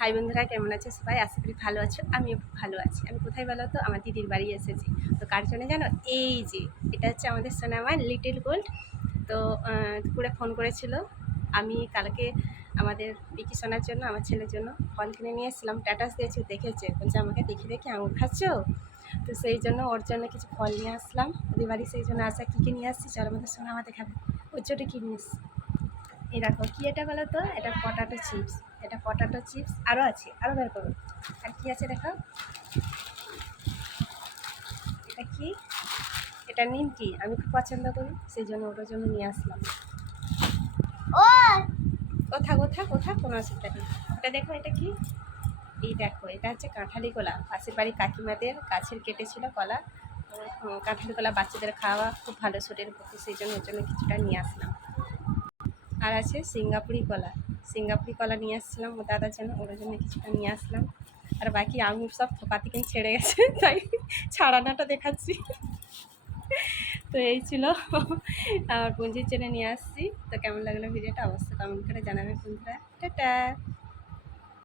High বন্ধুরা, কেমন আছে সবাই? আশা করি ভালো আছো। আমিও ভালো আছি। আমি কোথায় বলো তো? আমার দিদির বাড়ি এসেছি। তো কার জন্য জানো? এই যে এটা হচ্ছে আমাদের সোনামা লিটল গোল্ড। তো দুপুরে ফোন করেছিল। আমি কালকে আমাদের বিকি সোনার জন্য, আমার ছেলের জন্য ফল কিনে নিয়ে এসেছিলাম। স্ট্যাটাস দিয়েছি, দেখেছে, বলছে আমাকে দেখে দেখে আঙুর খাচ্ছ। তো সেই জন্য ওর জন্য কিছু ফল নিয়ে আসলাম দিদির বাড়ি। সেই জন্য আসা কী কী নিয়ে আসছি চলো আমাদের সোনামা দেখাবে। ওর জন্য কিনে এসছি। এই দেখো কী এটা বলো তো? এটা পটাটো চিপস। এটা পটাটো চিপস আরও আছে, আরও বের করো। আর কী আছে দেখো, এটা কি? এটা নিমকি, আমি খুব পছন্দ করি, সেই জন্য ওটার জন্য নিয়ে আসলাম। ও কোথা কোথা কোথা কোনো অসুবিধা নেই। এটা দেখো, এটা কি? এই দেখো, এটা হচ্ছে কাঁঠালি কলা। পাশের বাড়ি কাকিমাদের গাছের কেটেছিল কলা। কাঁঠালি কলা বাচ্চাদের খাওয়া খুব ভালো শরীরের পক্ষে, সেই জন্য ওর জন্য কিছুটা নিয়ে আসলাম। আর আছে সিঙ্গাপুরি কলা। সিঙ্গাপুরি কলা নিয়ে আসছিলাম ও দাদার জন্য, ওর জন্য কিছুটা নিয়ে আসলাম। আর বাকি আঙুর সব থোকা থেকে ছেড়ে গেছে, তাই ছাড়ানোটা দেখাচ্ছি। তো এই ছিল আমার পুঞ্জির জন্য নিয়ে আসছি। তো কেমন লাগলো ভিডিওটা অবশ্যই কমেন্ট করে জানাবে বন্ধুরা। টাটা।